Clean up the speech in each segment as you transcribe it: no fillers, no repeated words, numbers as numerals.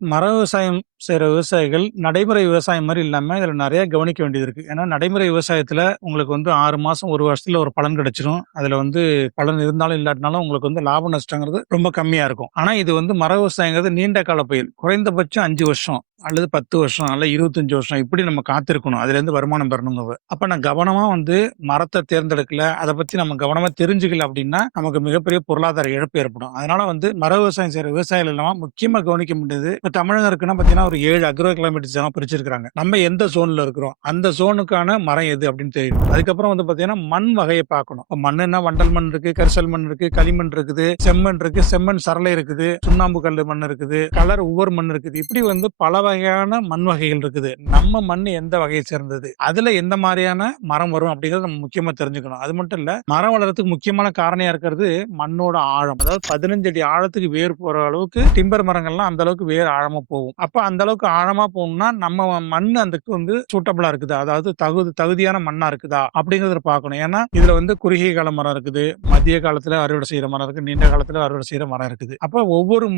மர விவசாயம் செய்ற விவசாயிகள் நடைமுறை விவசாயம் மாரி இல்லாம, இதுல நெறைய கவனிக்க வேண்டியது இருக்கு. ஏன்னா, நடைமுறை விவசாயத்துல உங்களுக்கு 6 மாசம், 1 வருஷத்துல ஒரு பலன் கிடைச்சிரும். அதுல பலன் இருந்தாலும், இல்லாட்டினாலும் உங்களுக்கு லாப நஷ்டங்கிறது ரொம்ப கம்மியா இருக்கும். ஆனா, இது மர விவசாயங்கிறது நீண்ட கால பயிர். குறைந்தபட்சம் 5 வருஷம் அல்லது 10 வருஷம் அல்ல 25 வருஷம் இப்படி நம்ம காத்திருக்கணும். அதுலேருந்து வருமானம் பெறணுங்க. அப்ப நான் கவனமா மரத்த தேர்ந்தெடுக்கல, அத பத்தி நம்ம கவனமா தெரிஞ்சுக்கல அப்படின்னா, நமக்கு மிகப்பெரிய பொருளாதார இழப்பு ஏற்படும். அதனால மர விவசாயம் செய்ற விவசாயிகள் எல்லாம் முக்கியமா கவனிக்க வேண்டியது, இப்ப தமிழகம் இருக்குன்னா பார்த்தீங்கன்னா, ஒரு 7 அக்ரோ கிளைமேட் ஜோனா பிரிச்சிருக்காங்க. நம்ம எந்த ஜோன்ல இருக்கிறோம், அந்த ஜோனுக்கான மரம் எது அப்படின்னு தெரியும். அதுக்கப்புறம் பார்த்தீங்கன்னா, மண் வகைய பார்க்கணும். இப்ப மண்ணுன்னா வண்டல் மண் இருக்கு, கரிசல் மண் இருக்கு, களிமண் இருக்குது, செம்மண் இருக்கு, செம்மண் சரளை இருக்குது, சுண்ணாம்பு கல்லு மண் இருக்குது, கலர் உவர் மண் இருக்குது. இப்படி பல வகையான மண் வகைகள் இருக்குது. நம்ம மண் எந்த வகையை சேர்ந்தது, அதுல எந்த மாதிரியான மரம் வரும் அப்படிங்கறத நம்ம முக்கியமா தெரிஞ்சுக்கணும். அது மட்டும் இல்ல, மரம் வளர்றதுக்கு முக்கியமான காரணியா இருக்கிறது மண்ணோட ஆழம். அதாவது 15 அடி ஆழத்துக்கு வேர் போற அளவுக்கு டிம்பர் மரங்கள்லாம் அந்த அளவுக்கு வேர் ஆழமா போகும். அப்ப அந்த அளவுக்கு ஆழமா போகணும்னா நம்ம மண் அதுக்கு சூட்டபிளா இருக்குதா, அதாவது தகுதியான மண்ணா இருக்குதா அப்படிங்கறத பார்க்கணும். ஏன்னா இதுல குறுகிய கால மரம் இருக்குது, மத்திய காலத்துல அறுவடை செய்யற மரம் இருக்கு, நீண்ட காலத்துல அறுவடை செய்யற மரம் இருக்குது. அப்ப ஒவ்வொரு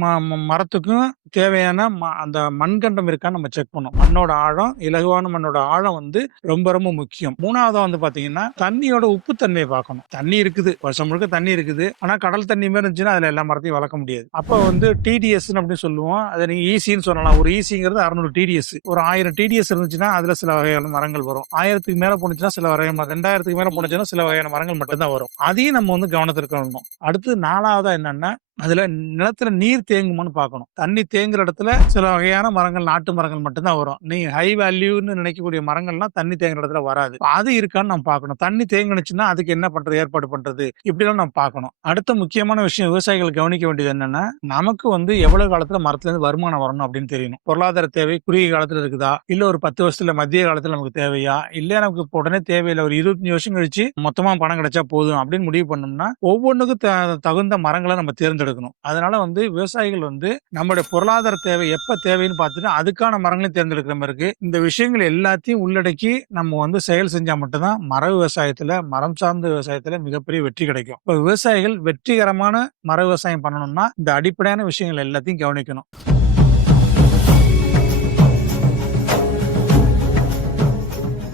மரத்துக்கும் தேவையான அந்த மண்கண்டம் இருக்கான்னு நம்ம செக் பண்ணணும். மண்ணோட ஆழம், இலகுவான மண்ணோட ஆழம் ரொம்ப ரொம்ப முக்கியம். மூணாவதா பாத்தீங்கன்னா, தண்ணியோட உப்புத்தன்மையை பார்க்கணும். தண்ணி இருக்குது, வருஷம் முழுக்க தண்ணி இருக்குது. ஆனா கடல் தண்ணி மாதிரி இருந்துச்சுன்னா அதுல எல்லா மரத்தையும் வளர்க்க முடியாது. அப்ப டிடிஎஸ் அப்படின்னு சொல்லுவோம். அதை நீங்க ஈசின்னு சொல்லலாம். ஒரு ஈசிங்கிறது 600 டிடிஎஸ். ஒரு 1000 டிடிஎஸ் இருந்துச்சுன்னா அதுல சில வகையான மரங்கள் வரும். 1000க்கு மேல போனுச்சுன்னா சில வகையான, 2000க்கு மேல போனுச்சுன்னா சில வகையான மரங்கள் மட்டும்தான் வரும். அதையும் நம்ம கவனத்திற்கு வரணும். அடுத்து நாலாவதா என்னன்னா, அதுல நிலத்துல நீர் தேங்குமான்னு பார்க்கணும். தண்ணி தேங்குற இடத்துல சில வகையான மரங்கள், நாட்டு மரங்கள் மட்டும்தான் வரும். நீங்க ஹை வேல்யூன்னு நினைக்கக்கூடிய மரங்கள்லாம் தண்ணி தேங்குற இடத்துல வராது. அது இருக்கான்னு நம்ம பார்க்கணும். தண்ணி தேங்குனுச்சுன்னா அதுக்கு என்ன பண்றது, ஏற்பாடு பண்றது, இப்படிலாம் நம்ம பார்க்கணும். அடுத்த முக்கியமான விஷயம் விவசாயிகள் கவனிக்க வேண்டியது என்னன்னா, நமக்கு எவ்வளவு காலத்துல மரத்துல இருந்து வருமானம் வரணும் அப்படின்னு தெரியணும். பொருளாதார தேவை குறுகிய காலத்துல இருக்குதா, இல்ல ஒரு 10 வருஷத்துல மத்திய காலத்துல நமக்கு தேவையா, இல்ல நமக்கு உடனே தேவையில்லை, ஒரு 25 வருஷம் கழிச்சு மொத்தமா பணம் கிடைச்சா போதும் அப்படின்னு முடிவு பண்ணோம்னா, ஒவ்வொன்றுக்கும் தகுந்த மரங்களை நம்ம தேர்ந்தெடுக்கணும். அதனால விவசாயிகள் நம்மளுடைய பொருளாதார தேவை எப்ப தேவைன்னு பார்த்துட்டு அதுக்கான மரங்களையும் தேர்ந்தெடுக்கிற மாதிரி இருக்கு. இந்த விஷயங்கள் எல்லாத்தையும் உள்ளடக்கி நம்ம செயல் செஞ்சா மட்டும்தான் மரம் சார்ந்த விவசாயத்துல மிகப்பெரிய வெற்றி கிடைக்கும். இப்ப விவசாயிகள் வெற்றிகரமான மர விவசாயம் பண்ணணும்னா இந்த அடிப்படையான விஷயங்கள் எல்லாத்தையும் கவனிக்கணும்.